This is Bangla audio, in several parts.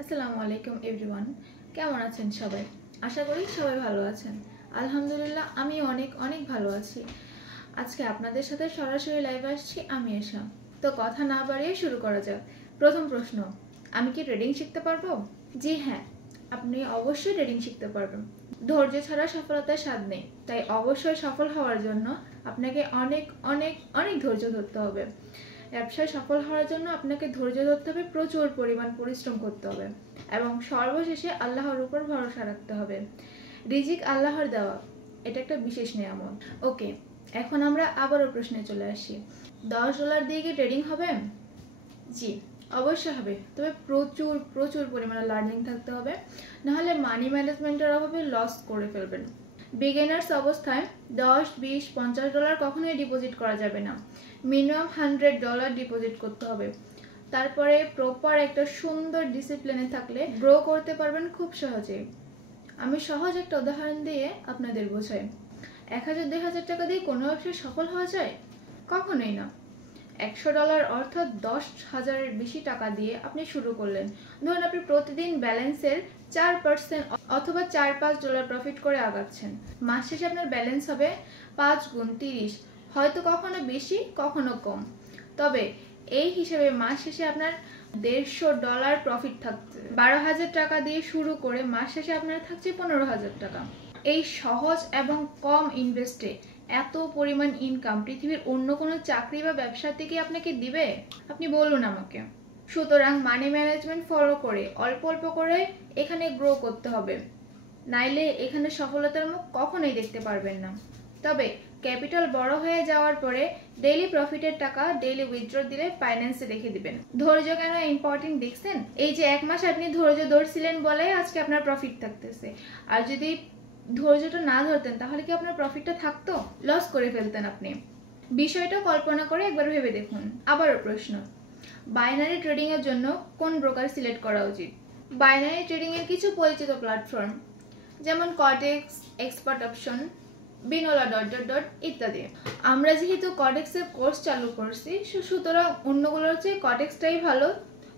আসসালামু আলাইকুম এভরিওয়ান, কেমন আছেন সবাই? আশা করি সবাই ভালো আছেন। আলহামদুলিল্লাহ আমি অনেক অনেক ভালো আছি। আজকে আপনাদের সাথে সরাসরি লাইভ আসছি আমি এশা। তো কথা না বাড়িয়ে শুরু করা যাক। প্রথম প্রশ্ন, আমি কি ট্রেডিং শিখতে পারবো? জি হ্যাঁ, আপনি অবশ্যই ট্রেডিং শিখতে পারবেন। ধৈর্য ছাড়া সফলতার স্বাদ নেই, তাই অবশ্যই সফল হওয়ার জন্য আপনাকে অনেক অনেক অনেক ধৈর্য ধরতে হবে। ব্যবসায় সফল হওয়ার জন্য আপনাকে ধৈর্য ধরতে হবে, প্রচুর পরিমাণ পরিশ্রম করতে হবে এবং সর্বশেষে আল্লাহর উপর ভরসা রাখতে হবে। রিজিক আল্লাহর দেওয়া, এটা একটা বিশেষ নিয়ামত। ওকে, এখন আমরা আবারও প্রশ্নে চলে আসি। $10 দিয়ে কি ট্রেডিং হবে? জি অবশ্যই হবে, তবে প্রচুর প্রচুর পরিমাণে লার্নিং থাকতে হবে, নাহলে মানি ম্যানেজমেন্টের অভাবে লস করে ফেলবেন। বিগিনার্স অবস্থায় $10, $20, $50 কখনোই ডিপোজিট করা যাবে না। মিনিমাম $100 ডিপোজিট করতে হবে। তারপরে প্রপার একটা সুন্দর ডিসিপ্লিনে থাকলে গ্রো করতে পারবেন খুব সহজে। আমি সহজ একটা উদাহরণ দিয়ে আপনাদের বোঝাই। 1000-2000 টাকা দিয়ে কোনো ব্যবসায় সফল হওয়া যায়? কখনোই না। $100 অর্থাৎ 10,000-এর বেশি টাকা দিয়ে আপনি শুরু করলেন। ধরুন আপনি প্রতিদিন ব্যালেন্সের 4% অথবা $4-5 প্রফিট করে আগাচ্ছেন। মাস শেষে আপনার ব্যালেন্স হবে 5 গুণ 30, হয়তো কখনো বেশি কখনো কম, তবে এই হিসেবে মাস শেষে আপনার $150 প্রফিট থাকছে। 12,000 টাকা দিয়ে শুরু করে মাস শেষে আপনার থাকছে 15,000 টাকা। এই সহজ এবং কম ইনভেস্টে এত পরিমাণ ইনকাম পৃথিবীর অন্য কোনো চাকরি বা ব্যবসা থেকে আপনাকে দিবে? আপনি বলুন আমাকে। সুতরাং মানি ম্যানেজমেন্ট ফলো করে অল্প অল্প করে এখানে গ্রো করতে হবে, নাইলে এখানে সফলতার মুখ কখনোই দেখতে পারবেন না। তবে ক্যাপিটাল বড় হয়ে যাওয়ার পরে ডেইলি প্রফিটের টাকা ডেইলি উইথড্র দিলে ফাইন্যান্সে রেখে দিবেন। ধৈর্য কেন ইম্পর্টেন্ট দেখছেন? এই যে 1 মাস আপনি ধৈর্য ধরছিলেন বলে আজকে আপনার প্রফিট থাকতেছে, আর যদি ধৈর্যটা না ধরতেন তাহলে কি আপনার প্রফিটটা থাকতো? লস করে ফেলতেন আপনি। বিষয়টা কল্পনা করে একবার ভেবে দেখুন। আবারও প্রশ্ন, বাইনারি ট্রেডিং এর জন্য কোন ব্রোকার সিলেক্ট করা উচিত? বাইনারি ট্রেডিং এর কিছু পরিচিত প্ল্যাটফর্ম যেমন কটেক্স, এক্সপার্ট অপশন, বিনোলা ... ইত্যাদি। আমরা যেহেতু কটেক্সের কোর্স চালু করছি, সুতরাং অন্যগুলোর চেয়ে কটেক্সটাই ভালো,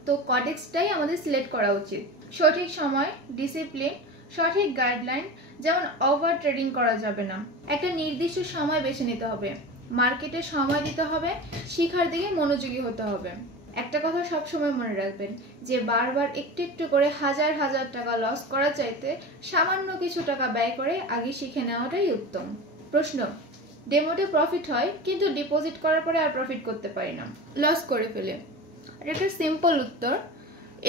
তো কটেক্সটাই আমাদের সিলেক্ট করা উচিত। সঠিক সময়, ডিসিপ্লিন, সঠিক গাইডলাইন, যেমন ওভার ট্রেডিং করা যাবে না। একটা নির্দিষ্ট সময় বেছে নিতে হবে, মার্কেটে সময় দিতে হবে, শিখার দিকে মনোযোগী হতে হবে। একটা কথা সবসময় মনে রাখবেন যে বারবার একটু একটু করে হাজার হাজার টাকা লস করার চাইতে সামান্য কিছু টাকা ব্যয় করে আগে শিখে নেওয়াটাই উত্তম। প্রশ্ন, ডেমোতে প্রফিট হয় কিন্তু ডিপোজিট করার পরে আর প্রফিট করতে পারি না, লস করে ফেলে। এটা একটা সিম্পল উত্তর,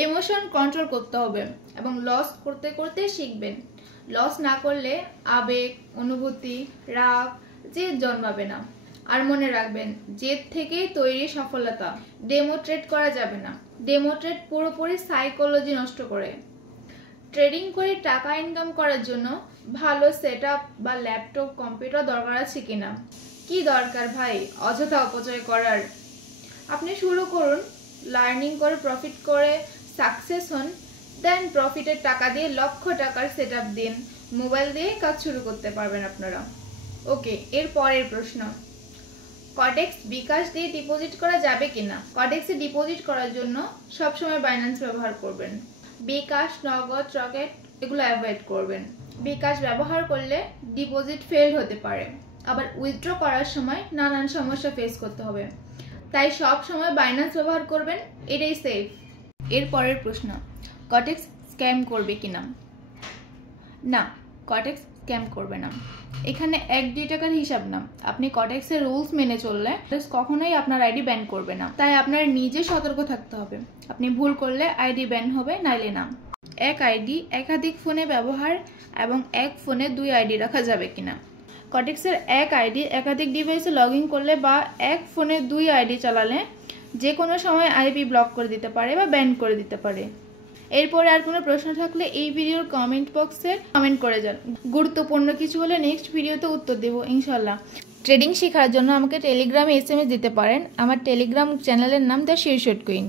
ইমোশন কন্ট্রোল করতে হবে এবং লস করতে করতে শিখবেন। লস না করলে আবেগ, অনুভূতি, রাগ, জেদ জন্মাবে না। আর মনে রাখবেন, জেদ থেকেই তৈরি সফলতা। ডেমো ট্রেড করা যাবে না। ডেমো ট্রেড পুরোপুরি সাইকোলজি নষ্ট করে। ট্রেডিং করে টাকা ইনকাম করার জন্য ভালো সেটআপ বা ল্যাপটপ, কম্পিউটার দরকার আছে কিনা? কি দরকার ভাই অযথা অপচয় করার? আপনি শুরু করুন, লার্নিং করে প্রফিট করে সাকসেস হন, দেন প্রফিটের টাকা দিয়ে লক্ষ টাকার সেটআপ দিন, মোবাইল দিয়ে কাজ শুরু করতে পারবেন আপনারা। ওকে, এর পরের প্রশ্ন, কটেক্স, বিকাশ দিয়ে ডিপোজিট করা যাবে কিনা? কটেক্সে ডিপোজিট করার জন্য সবসময় বাইন্যান্স ব্যবহার করবেন। বিকাশ, নগদ, রকেট এগুলো অ্যাভয়েড করবেন। বিকাশ ব্যবহার করলে ডিপোজিট ফেল হতে পারে, আবার উইথড্র করার সময় নানান সমস্যা ফেস করতে হবে, তাই সব সময় বাইন্যান্স ব্যবহার করবেন, এটাই সেফ। এর পরের প্রশ্ন, কটেক্স স্ক্যাম করবে কিনা? না, কটেক্স স্ক্যাম করবে না। এখানে 1-2 টাকার হিসাব না। আপনি কটেক্সের রুলস মেনে চললে কখনোই আপনার আইডি ব্যান করবে না, তাই আপনার নিজে সতর্ক থাকতে হবে। আপনি ভুল করলে আইডি ব্যান হবে, নাইলে না। এক আইডি একাধিক ফোনে ব্যবহার এবং এক ফোনে 2 আইডি রাখা যাবে কিনা? কটেক্সের এক আইডি একাধিক ডিভাইসে লগ ইন করলে বা এক ফোনে 2 আইডি চালালে যে কোনো সময় আইপি ব্লক করে দিতে পারে বা ব্যান করে দিতে পারে। এরপরে আর কোনো প্রশ্ন থাকলে এই ভিডিওর কমেন্ট বক্সে কমেন্ট করে যান। গুরুত্বপূর্ণ কিছু হলে নেক্সট ভিডিওতে উত্তর দেব ইনশাল্লাহ। ট্রেডিং শেখার জন্য আমাকে টেলিগ্রামে SMS দিতে পারেন। আমার টেলিগ্রাম চ্যানেলের নাম দ্য শিরশট কুইন।